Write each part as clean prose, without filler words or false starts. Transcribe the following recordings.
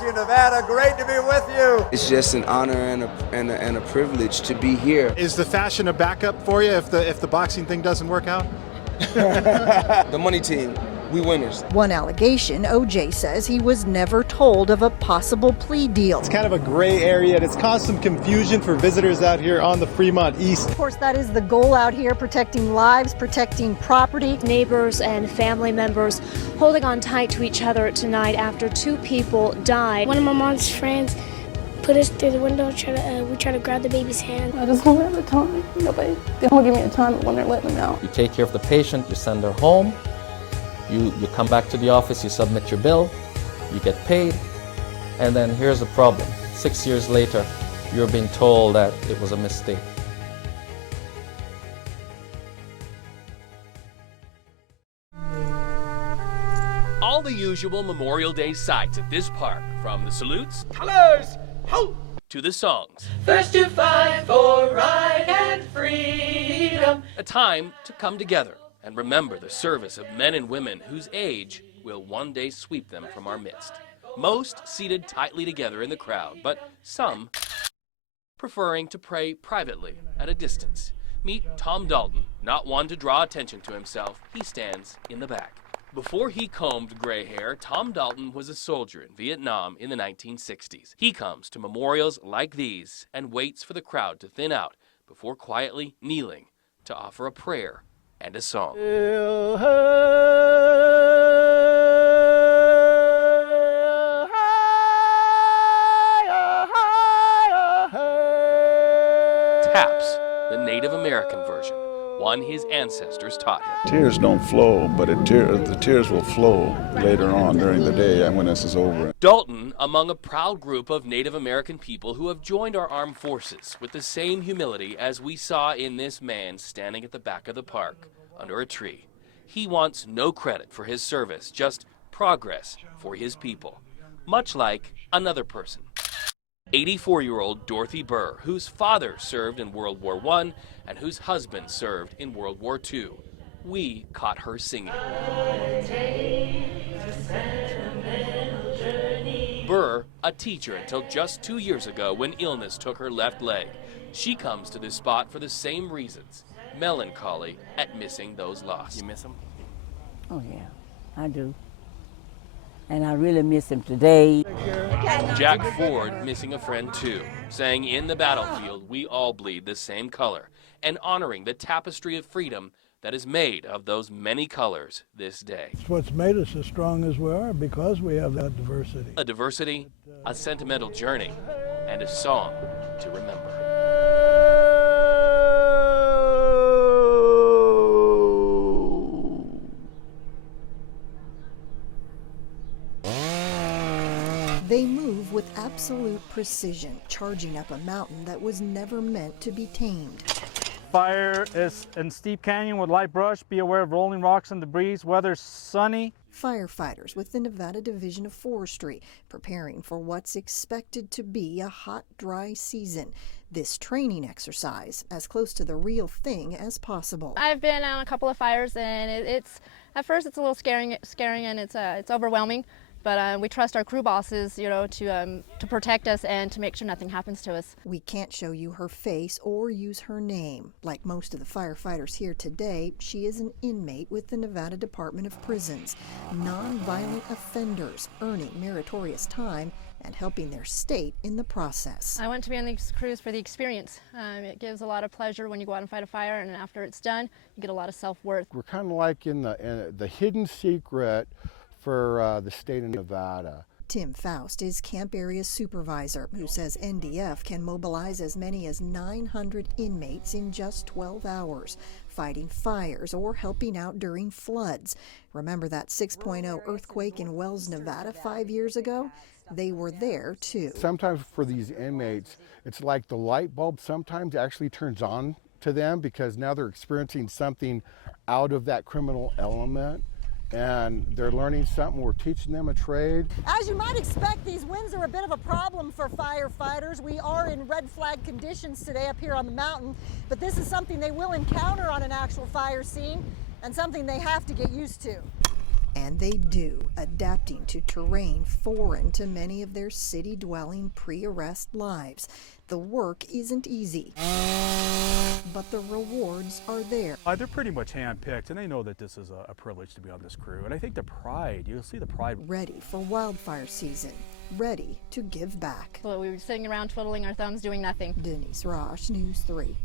Thank you, Nevada. Great to be with you. It's just an honor and a privilege to be here. Is the fashion a backup for you if the boxing thing doesn't work out? The money team, we winners. One allegation, OJ says he was never told of a possible plea deal. It's kind of a gray area, and it's caused some confusion for visitors out here on the Fremont East. Of course, that is the goal out here, protecting lives, protecting property. Neighbors and family members holding on tight to each other tonight after 2 people died. One of my mom's friends put us through the window, we tried to grab the baby's hand. I just don't have the time. They don't give me a time when they're letting them out. You take care of the patient, you send her home, you come back to the office, you submit your bill, you get paid, and then here's the problem. 6 years later, you're being told that it was a mistake. All the usual Memorial Day sights at this park, from the salutes, colors, ho, to the songs. First to fight for right and freedom. A time to come together and remember the service of men and women whose age will one day sweep them from our midst. Most seated tightly together in the crowd, but some preferring to pray privately at a distance. Meet Tom Dalton, not one to draw attention to himself. He stands in the back. Before he combed gray hair, Tom Dalton was a soldier in Vietnam in the 1960s. He comes to memorials like these and waits for the crowd to thin out before quietly kneeling to offer a prayer and a song. Taps, the Native American version, one his ancestors taught him. Tears don't flow, but the tears will flow later on during the day and when this is over. Dalton, among a proud group of Native American people who have joined our armed forces with the same humility as we saw in this man standing at the back of the park under a tree. He wants no credit for his service, just progress for his people, much like another person. 84-year-old Dorothy Burr, whose father served in World War I and whose husband served in World War II. We caught her singing. Burr, a teacher until just 2 years ago when illness took her left leg. She comes to this spot for the same reasons, melancholy at missing those lost. You miss him? Oh yeah, I do. And I really miss him today. Jack Ford missing a friend too, saying in the battlefield we all bleed the same color, and honoring the tapestry of freedom that is made of those many colors this day. It's what's made us as strong as we are, because we have that diversity. A diversity, a sentimental journey, and a song to remember. They move with absolute precision, charging up a mountain that was never meant to be tamed. Fire is in steep canyon with light brush. Be aware of rolling rocks and debris. Weather's sunny. Firefighters with the Nevada Division of Forestry preparing for what's expected to be a hot, dry season. This training exercise as close to the real thing as possible. I've been on a couple of fires, and it's at first it's a little scaring, and it's overwhelming. But we trust our crew bosses, to protect us and to make sure nothing happens to us. We can't show you her face or use her name. Like most of the firefighters here today, she is an inmate with the Nevada Department of Prisons. Non-violent offenders earning meritorious time and helping their state in the process. I want to be on these crews for the experience. It gives a lot of pleasure when you go out and fight a fire, and after it's done, you get a lot of self-worth. We're kind of like in the hidden secret for the state of Nevada. Tim Faust is camp area supervisor, who says NDF can mobilize as many as 900 inmates in just 12 hours, fighting fires or helping out during floods. Remember that 6.0 earthquake in Wells, Nevada 5 years ago? They were there too. Sometimes for these inmates, it's like the light bulb sometimes actually turns on to them, because now they're experiencing something out of that criminal element. And they're learning something. We're teaching them a trade. As you might expect, these winds are a bit of a problem for firefighters. We are in red flag conditions today up here on the mountain, but this is something they will encounter on an actual fire scene and something they have to get used to. And they do, adapting to terrain foreign to many of their city-dwelling pre-arrest lives. The work isn't easy, but the rewards are there. They're pretty much hand-picked, and they know that this is a privilege to be on this crew. And I think the pride, you'll see the pride. Ready for wildfire season, ready to give back. Well, we were sitting around twiddling our thumbs doing nothing. Denise Rosh, News 3.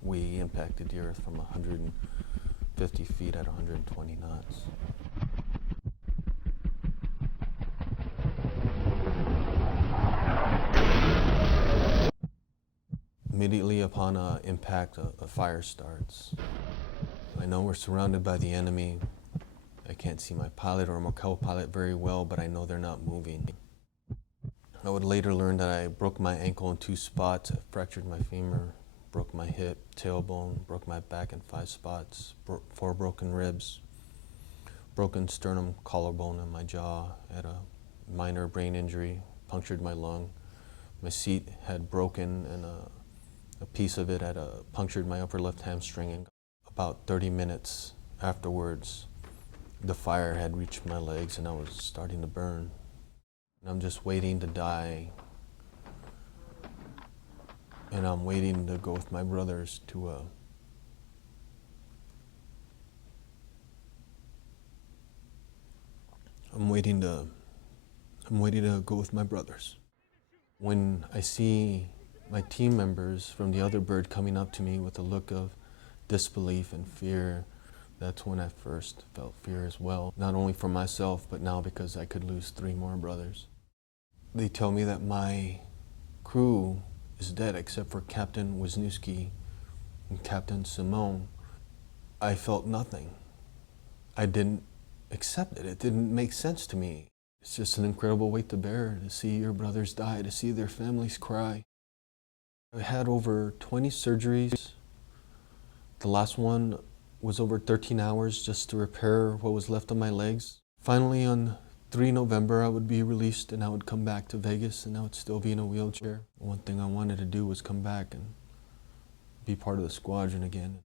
We impacted the earth from 150 feet at 120 knots. Immediately upon impact, a fire starts. I know we're surrounded by the enemy. I can't see my pilot or my co-pilot very well, but I know they're not moving. I would later learn that I broke my ankle in 2 spots. I fractured my femur, broke my hip, tailbone, broke my back in 5 spots, 4 broken ribs, broken sternum, collarbone in my jaw, had a minor brain injury, punctured my lung. My seat had broken and a piece of it had punctured my upper left hamstring. And about 30 minutes afterwards, the fire had reached my legs and I was starting to burn. And I'm just waiting to die. And I'm waiting to go with my brothers to I'm waiting to go with my brothers. When I see my team members from the other bird coming up to me with a look of disbelief and fear, that's when I first felt fear as well. Not only for myself, but now because I could lose 3 more brothers. They tell me that my crew is dead except for Captain Wisniewski and Captain Simone. I felt nothing. I didn't accept it. It didn't make sense to me. It's just an incredible weight to bear, to see your brothers die, to see their families cry. I had over 20 surgeries. The last one was over 13 hours just to repair what was left of my legs. Finally, on 3 November, I would be released and I would come back to Vegas and I would still be in a wheelchair. One thing I wanted to do was come back and be part of the squadron again.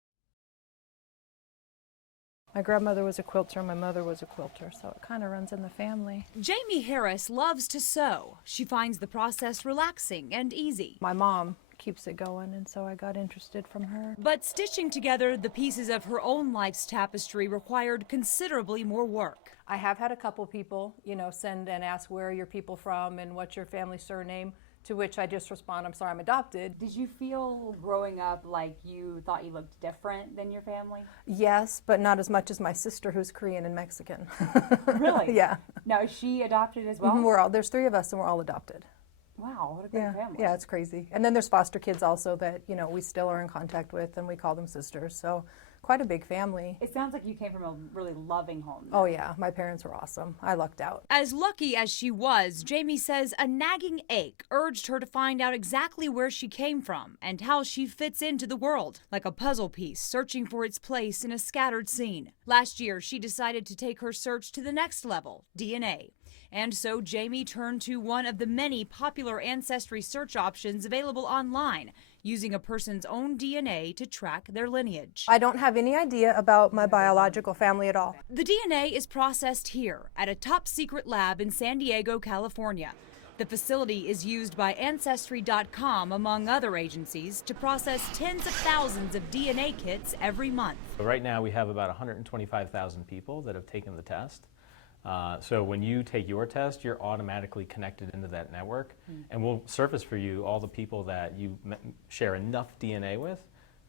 My grandmother was a quilter, my mother was a quilter, so it kind of runs in the family. Jamie Harris loves to sew. She finds the process relaxing and easy. My mom keeps it going, and so I got interested from her. But stitching together the pieces of her own life's tapestry required considerably more work. I have had a couple people, send and ask where are your people from and what's your family surname, to which I just respond, I'm sorry, I'm adopted. Did you feel growing up like you thought you looked different than your family? Yes, but not as much as my sister who's Korean and Mexican. Really? Yeah. Now, is she adopted as well? There's 3 of us and we're all adopted. Wow, what a great family. Yeah, it's crazy. And then there's foster kids also that, we still are in contact with and we call them sisters. So quite a big family. It sounds like you came from a really loving home. Oh yeah, my parents were awesome. I lucked out. As lucky as she was, Jamie says a nagging ache urged her to find out exactly where she came from and how she fits into the world, like a puzzle piece searching for its place in a scattered scene. Last year, she decided to take her search to the next level, DNA. And so Jamie turned to one of the many popular ancestry search options available online, using a person's own DNA to track their lineage. I don't have any idea about my biological family at all. The DNA is processed here at a top-secret lab in San Diego, California. The facility is used by Ancestry.com, among other agencies, to process tens of thousands of DNA kits every month. Right now we have about 125,000 people that have taken the test. So when you take your test, you're automatically connected into that network, and we'll surface for you all the people that you share enough DNA with.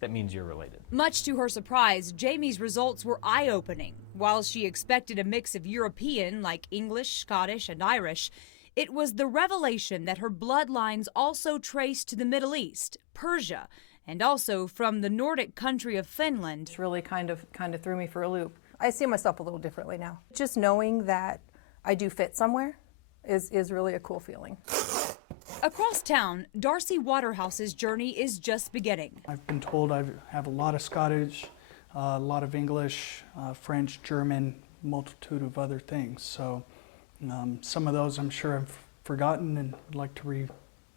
That means you're related. Much to her surprise, Jamie's results were eye-opening. While she expected a mix of European, like English, Scottish, and Irish, it was the revelation that her bloodlines also traced to the Middle East, Persia, and also from the Nordic country of Finland. It really kind of threw me for a loop. I see myself a little differently now. Just knowing that I do fit somewhere is really a cool feeling. Across town, Darcy Waterhouse's journey is just beginning. I've been told I have a lot of Scottish, a lot of English, French, German, multitude of other things. So some of those I'm sure I've forgotten and would like to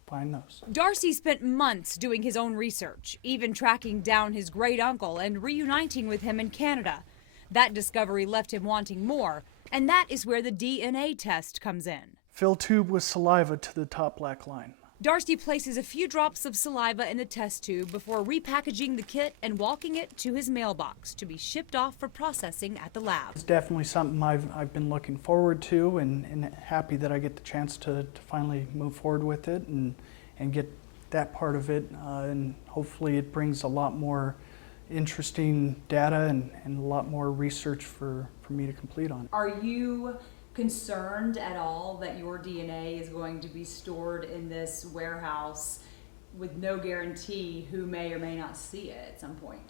find those. Darcy spent months doing his own research, even tracking down his great uncle and reuniting with him in Canada. That discovery left him wanting more, and that is where the DNA test comes in. Fill tube with saliva to the top black line. Darcy places a few drops of saliva in the test tube before repackaging the kit and walking it to his mailbox to be shipped off for processing at the lab. It's definitely something I've been looking forward to and happy that I get the chance to finally move forward with it and get that part of it. And hopefully it brings a lot more interesting data and a lot more research for me to complete on. Are you concerned at all that your DNA is going to be stored in this warehouse with no guarantee who may or may not see it at some point?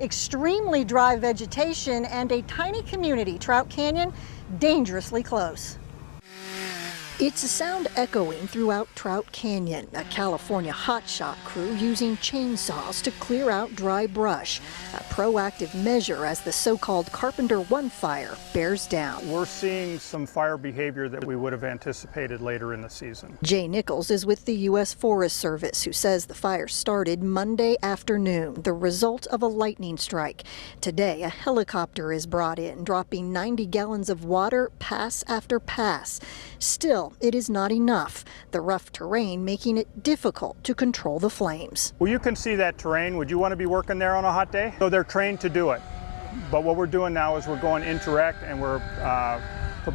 Extremely dry vegetation and a tiny community, Trout Canyon, dangerously close. It's a sound echoing throughout Trout Canyon, a California hotshot crew using chainsaws to clear out dry brush, a proactive measure as the so-called Carpenter 1 fire bears down. We're seeing some fire behavior that we would have anticipated later in the season. Jay Nichols is with the U.S. Forest Service, who says the fire started Monday afternoon, the result of a lightning strike. Today, a helicopter is brought in, dropping 90 gallons of water pass after pass. Still, it is not enough, the rough terrain making it difficult to control the flames. Well, you can see that terrain. Would you want to be working there on a hot day? So they're trained to do it. But what we're doing now is we're going indirect, and we're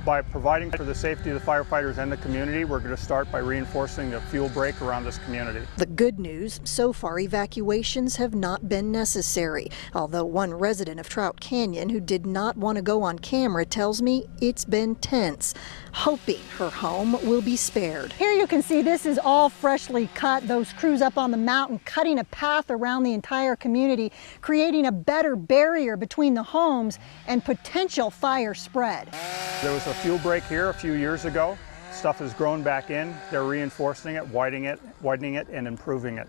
by providing for the safety of the firefighters and the community, we're going to start by reinforcing the fuel break around this community. The good news, so far evacuations have not been necessary, although one resident of Trout Canyon who did not want to go on camera tells me it's been tense, hoping her home will be spared. Here you can see this is all freshly cut. Those crews up on the mountain cutting a path around the entire community, creating a better barrier between the homes and potential fire spread. There was a fuel break here a few years ago. Stuff has grown back in. They're reinforcing it, widening it, and improving it.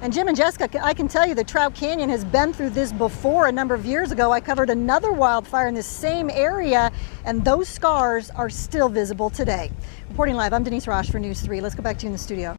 And Jim and Jessica, I can tell you that Trout Canyon has been through this before. A number of years ago, I covered another wildfire in this same area, and those scars are still visible today. Reporting live, I'm Denise Roche for News 3. Let's go back to you in the studio.